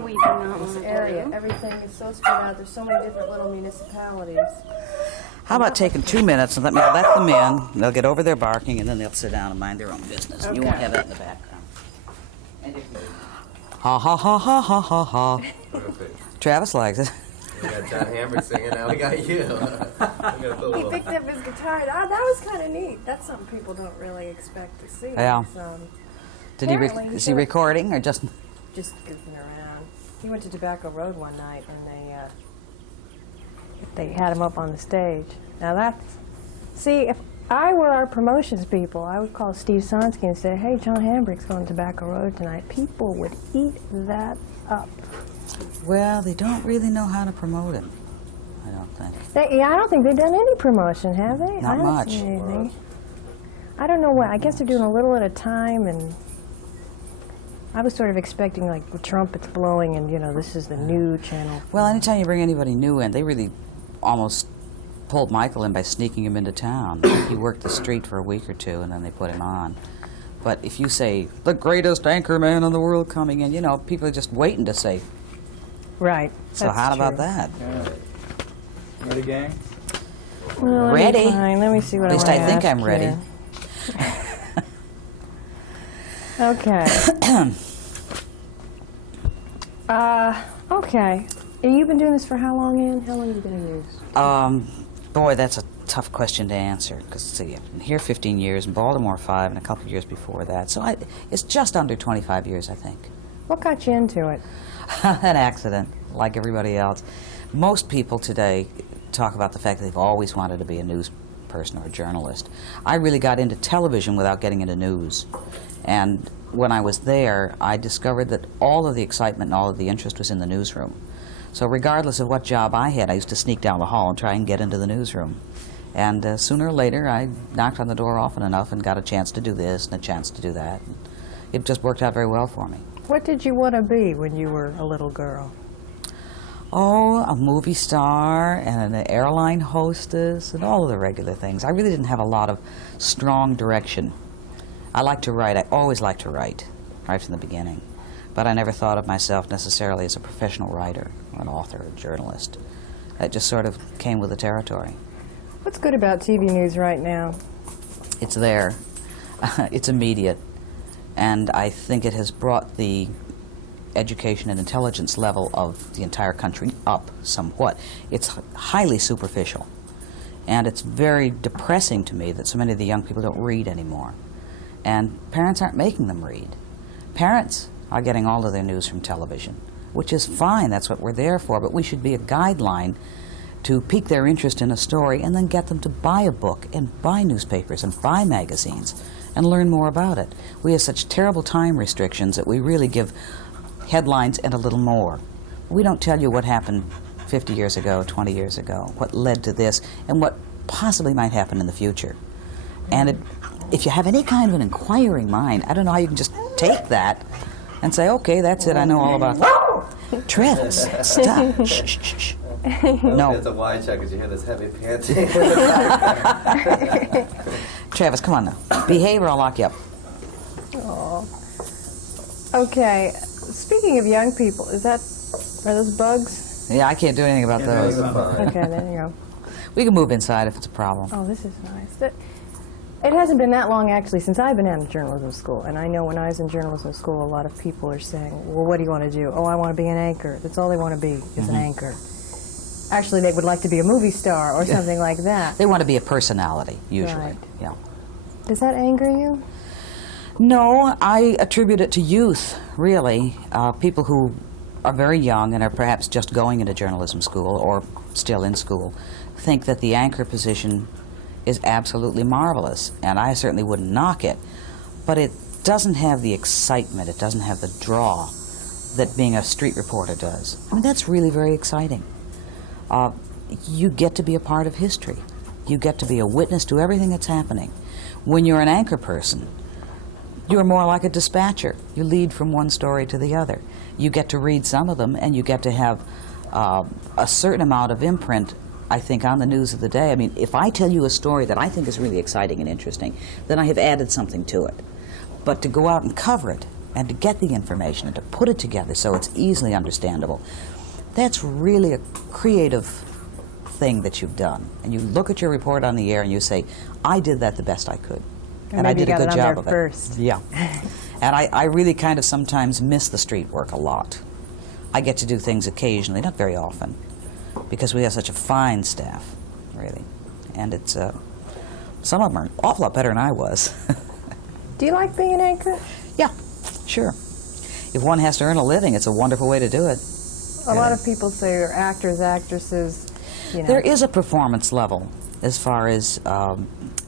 city, this area. Everything is so spread out. There's so many different little municipalities. How about taking 2 minutes and let them in. They'll get over their barking, and then they'll sit down and mind their own business. Okay. You won't have that in the background. And if you... Ha ha ha ha ha ha ha. Travis likes it. We got John Hambrick singing, now we got you. He picked up his guitar. That was kind of neat. That's something people don't really expect to see. Yeah. Is he recording or just goofing around? He went to Tobacco Road one night, and they had him up on the stage. Now that's... See, if I were our promotions people, I would call Steve Sonsky and say, hey, John Hambrick's going to Tobacco Road tonight. People would eat that up. Well, they don't really know how to promote him, I don't think. I don't think they've done any promotion, have they? Not much. I haven't seen anything. I don't know what. I guess they're doing a little at a time, and I was sort of expecting, like, the trumpets blowing and, you know, this is the new channel. Well, anytime you bring anybody new in, they really almost pulled Michael in by sneaking him into town. He worked the street for a week or two, and then they put him on. But if you say, the greatest anchor man in the world coming in, you know, people are just waiting to say. Right. So how about that? Ready, gang? Well, ready. Let me see what At least I think I'm ready. Okay. Okay. You've been doing this for how long, Ann? How long have you been in news? Boy, that's a tough question to answer. Because, see, I've been here 15 years, in Baltimore 5, and a couple of years before that. So it's just under 25 years, I think. What got you into it? An accident, like everybody else. Most people today talk about the fact that they've always wanted to be a news person or a journalist. I really got into television without getting into news. And when I was there, I discovered that all of the excitement and all of the interest was in the newsroom. So regardless of what job I had, I used to sneak down the hall and try and get into the newsroom. And sooner or later, I knocked on the door often enough and got a chance to do this and a chance to do that. It just worked out very well for me. What did you want to be when you were a little girl? Oh, a movie star and an airline hostess and all of the regular things. I really didn't have a lot of strong direction. I like to write. I always liked to write, right from the beginning. But I never thought of myself necessarily as a professional writer, or an author, or a journalist. That just sort of came with the territory. What's good about TV news right now? It's there. It's immediate. And I think it has brought the education and intelligence level of the entire country up somewhat. It's highly superficial. And it's very depressing to me that so many of the young people don't read anymore. And parents aren't making them read. Parents are getting all of their news from television, which is fine. That's what we're there for. But we should be a guideline to pique their interest in a story and then get them to buy a book and buy newspapers and buy magazines and learn more about it. We have such terrible time restrictions that we really give headlines and a little more. We don't tell you what happened 50 years ago, 20 years ago, what led to this, and what possibly might happen in the future. And if you have any kind of an inquiring mind, I don't know how you can just take that and say, okay, that's it, I know all about that. Travis, stop. Shh, shh, shh, shh. No. It's a wide check because you hear this heavy panting. Travis, come on now. Behave or I'll lock you up. Oh. Okay. Speaking of young people, are those bugs? Yeah, I can't do anything about those. Okay, there you go. We can move inside if it's a problem. Oh, this is nice. It hasn't been that long, actually, since I've been out of journalism school. And I know when I was in journalism school, a lot of people are saying, well, what do you want to do? Oh, I want to be an anchor. That's all they want to be, is an anchor. Actually, they would like to be a movie star or something like that. They want to be a personality, usually. Right. Yeah. Does that anger you? No, I attribute it to youth, really. People who are very young and are perhaps just going into journalism school or still in school think that the anchor position is absolutely marvelous, and I certainly wouldn't knock it, but it doesn't have the excitement, it doesn't have the draw that being a street reporter does. I mean, that's really very exciting. You get to be a part of history. You get to be a witness to everything that's happening. When you're an anchor person, you're more like a dispatcher. You lead from one story to the other. You get to read some of them, and you get to have a certain amount of imprint, I think, on the news of the day. I mean, if I tell you a story that I think is really exciting and interesting, then I have added something to it. But to go out and cover it and to get the information and to put it together so it's easily understandable. That's really a creative thing that you've done. And you look at your report on the air and you say, I did that the best I could. And I did a good job of it. First. Yeah. And I really kind of sometimes miss the street work a lot. I get to do things occasionally, not very often, because we have such a fine staff, really. And it's, some of them are an awful lot better than I was. Do you like being an anchor? Yeah, sure. If one has to earn a living, it's a wonderful way to do it. A lot of people say you're actors, actresses, you know. There is a performance level as far as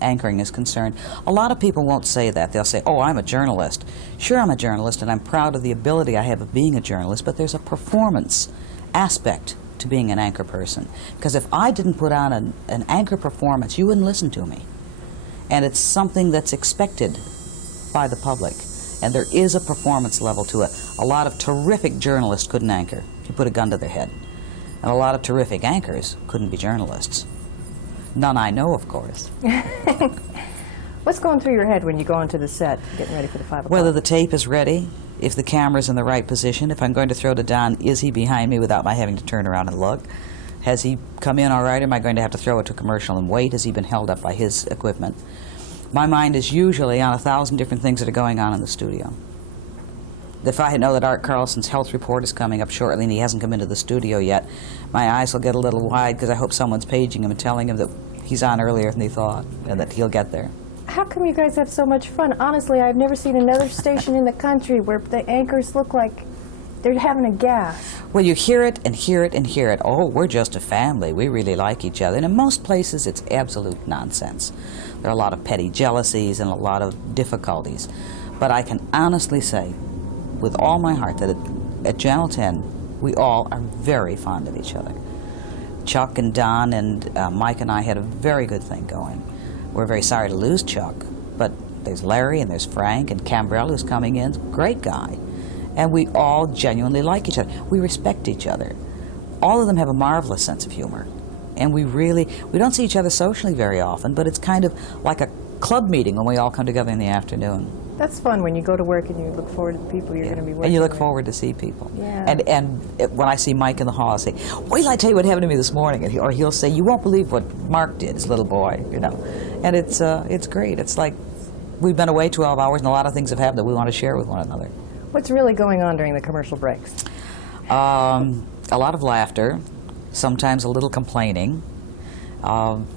anchoring is concerned. A lot of people won't say that. They'll say, oh, I'm a journalist. Sure, I'm a journalist, and I'm proud of the ability I have of being a journalist, but there's a performance aspect to being an anchor person. Because if I didn't put on an anchor performance, you wouldn't listen to me. And it's something that's expected by the public. And there is a performance level to it. A lot of terrific journalists couldn't anchor. You put a gun to their head. And a lot of terrific anchors couldn't be journalists. None I know, of course. What's going through your head when you go onto the set, getting ready for the 5 o'clock? Whether the tape is ready, if the camera's in the right position, if I'm going to throw to Don, is he behind me without my having to turn around and look? Has he come in all right? Am I going to have to throw it to commercial and wait? Has he been held up by his equipment? My mind is usually on 1,000 different things that are going on in the studio. If I know that Art Carlson's health report is coming up shortly and he hasn't come into the studio yet, my eyes will get a little wide because I hope someone's paging him and telling him that he's on earlier than he thought and that he'll get there. How come you guys have so much fun? Honestly, I've never seen another station in the country where the anchors look like they're having a gas. Well, you hear it and hear it and hear it. Oh, we're just a family. We really like each other. And in most places, it's absolute nonsense. There are a lot of petty jealousies and a lot of difficulties. But I can honestly say, with all my heart, that at Channel 10, we all are very fond of each other. Chuck and Don and Mike and I had a very good thing going. We're very sorry to lose Chuck, but there's Larry and there's Frank and Cambrell who's coming in, great guy. And we all genuinely like each other. We respect each other. All of them have a marvelous sense of humor. And we don't see each other socially very often, but it's kind of like a club meeting when we all come together in the afternoon. That's fun when you go to work and you look forward to the people you're going to be working And you look with. forward to see people. Yeah. And when I see Mike in the hall, I say, wait till I tell you what happened to me this morning. Or he'll say, you won't believe what Mark did, his little boy, you know. And it's great. It's like we've been away 12 hours and a lot of things have happened that we want to share with one another. What's really going on during the commercial breaks? A lot of laughter, sometimes a little complaining.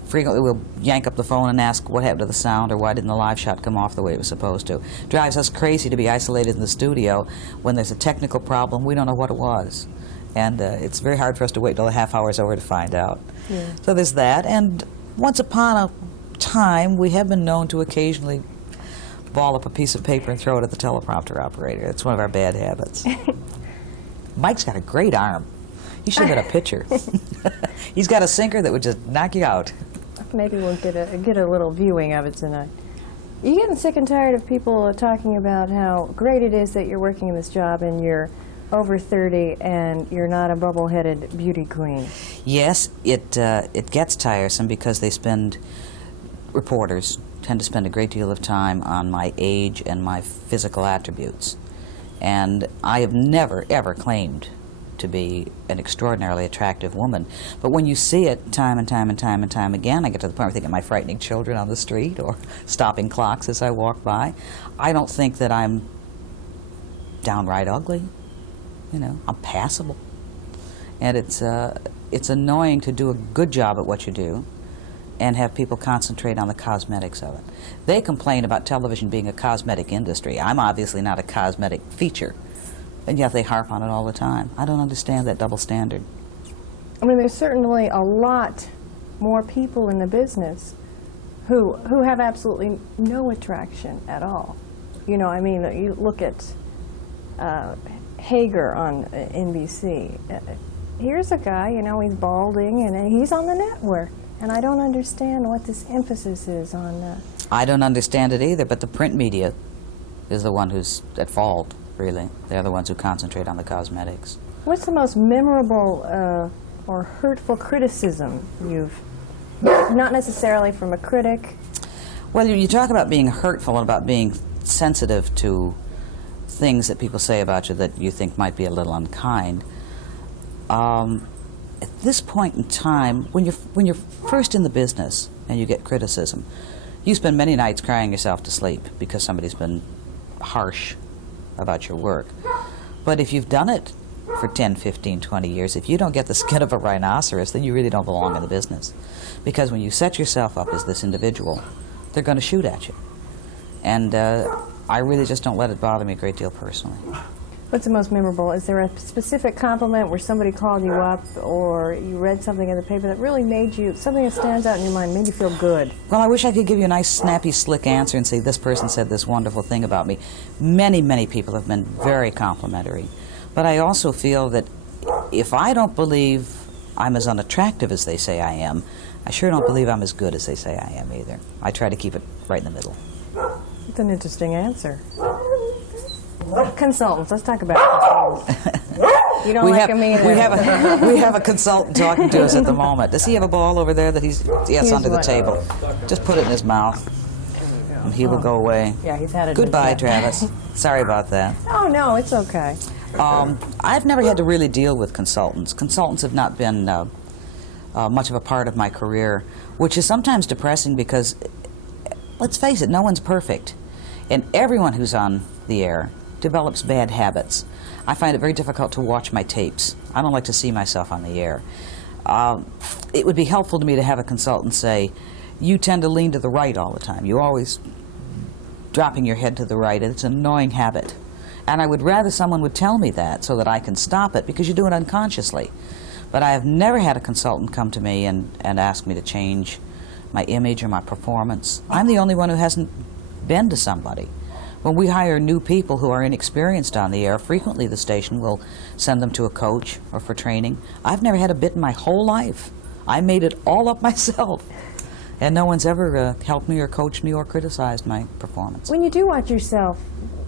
Frequently we'll yank up the phone and ask what happened to the sound or why didn't the live shot come off the way it was supposed to. Drives us crazy to be isolated in the studio when there's a technical problem. We don't know what it was. And it's very hard for us to wait till the half hour's over to find out. Yeah. So there's that. And once upon a time, we have been known to occasionally ball up a piece of paper and throw it at the teleprompter operator. It's one of our bad habits. Mike's got a great arm. He should have been a pitcher. He's got a sinker that would just knock you out. Maybe we'll get a little viewing of it tonight. You getting sick and tired of people talking about how great it is that you're working in this job and you're over 30 and you're not a bubble-headed beauty queen? Yes, it gets tiresome because reporters tend to spend a great deal of time on my age and my physical attributes. And I have never, ever claimed to be an extraordinarily attractive woman. But when you see it time and time and time and time again, I get to the point where I think, am I frightening children on the street or stopping clocks as I walk by? I don't think that I'm downright ugly. You know, I'm passable. And it's annoying to do a good job at what you do and have people concentrate on the cosmetics of it. They complain about television being a cosmetic industry. I'm obviously not a cosmetic feature, and yet they harp on it all the time. I don't understand that double standard. I mean, there's certainly a lot more people in the business who have absolutely no attraction at all. You know, I mean, you look at Hager on NBC. Here's a guy, you know, he's balding, and he's on the network. And I don't understand what this emphasis is on. I don't understand it either, but the print media is the one who's at fault, really. They're the ones who concentrate on the cosmetics. What's the most memorable or hurtful criticism you've, not necessarily from a critic? Well, you talk about being hurtful and about being sensitive to things that people say about you that you think might be a little unkind. At this point in time, when you're first in the business and you get criticism, you spend many nights crying yourself to sleep because somebody's been harsh about your work. But if you've done it for 10, 15, 20 years, if you don't get the skin of a rhinoceros, then you really don't belong in the business. Because when you set yourself up as this individual, they're going to shoot at you. And I really just don't let it bother me a great deal personally. What's the most memorable? Is there a specific compliment where somebody called you up or you read something in the paper that really made you, something that stands out in your mind, made you feel good? Well, I wish I could give you a nice, snappy, slick answer and say this person said this wonderful thing about me. Many, many people have been very complimentary. But I also feel that if I don't believe I'm as unattractive as they say I am, I sure don't believe I'm as good as they say I am either. I try to keep it right in the middle. That's an interesting answer. Consultants. Let's talk about consultants. You don't like him either. We have a consultant talking to us at the moment. Does he have a ball over there that he's under the one. table? Just put it in his mouth, and he will go away. Yeah, he's had it. Goodbye, Travis. Sorry about that. Oh, no, it's okay. I've never had to really deal with consultants. Consultants have not been much of a part of my career, which is sometimes depressing because, let's face it, no one's perfect. And everyone who's on the air develops bad habits. I find it very difficult to watch my tapes. I don't like to see myself on the air. It would be helpful to me to have a consultant say, you tend to lean to the right all the time. You're always dropping your head to the right, and it's an annoying habit. And I would rather someone would tell me that so that I can stop it, because you do it unconsciously. But I have never had a consultant come to me and ask me to change my image or my performance. I'm the only one who hasn't been to somebody. When we hire new people who are inexperienced on the air, frequently the station will send them to a coach or for training. I've never had a bit in my whole life. I made it all up myself. And no one's ever helped me or coached me or criticized my performance. When you do watch yourself,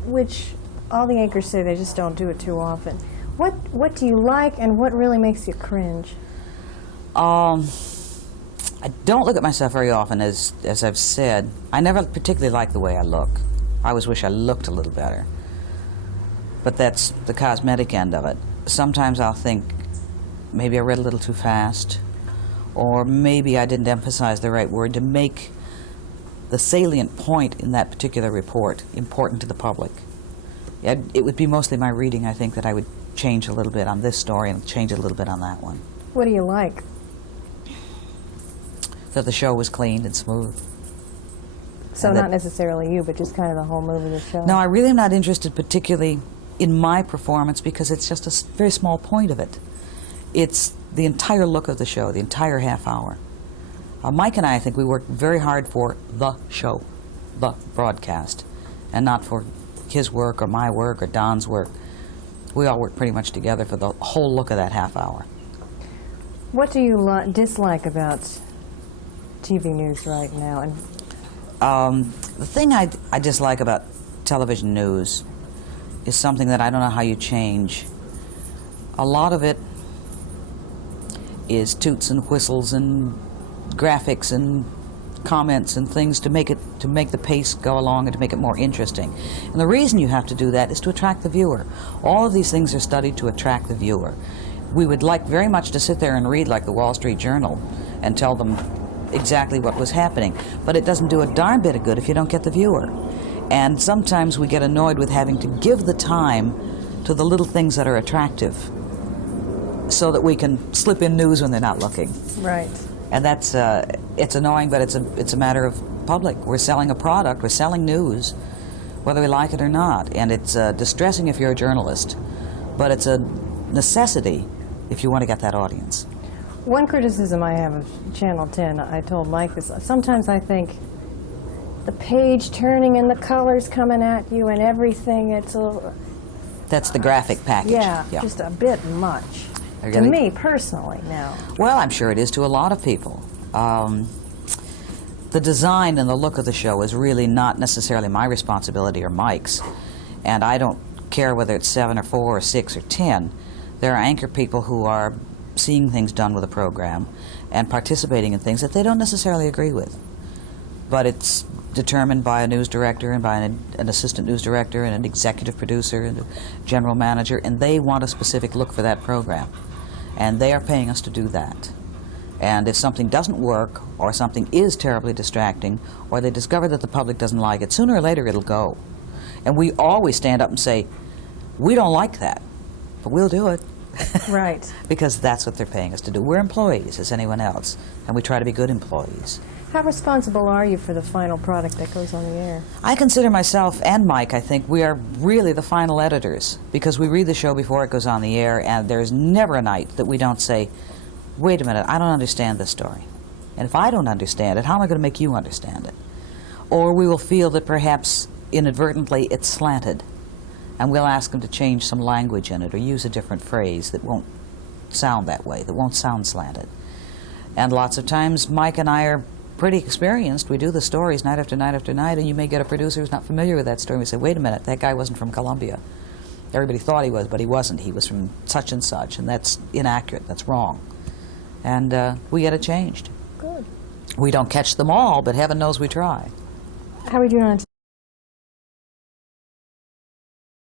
which all the anchors say they just don't do it too often, what do you like and what really makes you cringe? I don't look at myself very often, as I've said. I never particularly like the way I look. I always wish I looked a little better. But that's the cosmetic end of it. Sometimes I'll think, maybe I read a little too fast, or maybe I didn't emphasize the right word to make the salient point in that particular report important to the public. It would be mostly my reading, I think, that I would change a little bit on this story and change a little bit on that one. What do you like? That the show was clean and smooth. So not necessarily you, but just kind of the whole mood of the show? No, I really am not interested particularly in my performance, because it's just a very small point of it. It's the entire look of the show, the entire half hour. Mike and I think we work very hard for the show, the broadcast, and not for his work or my work or Don's work. We all work pretty much together for the whole look of that half hour. What do you dislike about TV news right now? And the thing I dislike about television news is something that I don't know how you change. A lot of it is toots and whistles and graphics and comments and things to make the pace go along and to make it more interesting. And the reason you have to do that is to attract the viewer. All of these things are studied to attract the viewer. We would like very much to sit there and read like the Wall Street Journal and tell them exactly what was happening, but it doesn't do a darn bit of good if you don't get the viewer. And sometimes we get annoyed with having to give the time to the little things that are attractive so that we can slip in news when they're not looking. right. And that's it's annoying, but it's a matter of public. We're selling a product, we're selling news, whether we like it or not. And it's distressing if you're a journalist, but it's a necessity if you want to get that audience. One criticism I have of Channel 10, I told Mike this, sometimes I think the page turning and the colors coming at you and everything, it's a... That's the graphic package. Yeah, just a bit much. To me, personally, now. Well, I'm sure it is to a lot of people. The design and the look of the show is really not necessarily my responsibility or Mike's. And I don't care whether it's 7 or 4 or 6 or 10. There are anchor people who are seeing things done with a program and participating in things that they don't necessarily agree with. But it's determined by a news director and by an assistant news director and an executive producer and a general manager, and they want a specific look for that program. And they are paying us to do that. And if something doesn't work, or something is terribly distracting, or they discover that the public doesn't like it, sooner or later it'll go. And we always stand up and say, we don't like that, but we'll do it. Right. Because that's what they're paying us to do. We're employees as anyone else, and we try to be good employees. How responsible are you for the final product that goes on the air? I consider myself, and Mike, I think, we are really the final editors, because we read the show before it goes on the air, and there's never a night that we don't say, wait a minute, I don't understand this story. And if I don't understand it, how am I going to make you understand it? Or we will feel that perhaps inadvertently it's slanted, and we'll ask them to change some language in it or use a different phrase that won't sound that way, that won't sound slanted. And lots of times Mike and I are pretty experienced. We do the stories night after night after night, and you may get a producer who's not familiar with that story, and we say, wait a minute, that guy wasn't from Columbia. Everybody thought he was, but he wasn't. He was from such and such, and that's inaccurate, that's wrong. And we get it changed. Good. We don't catch them all, but heaven knows we try. How are we doing on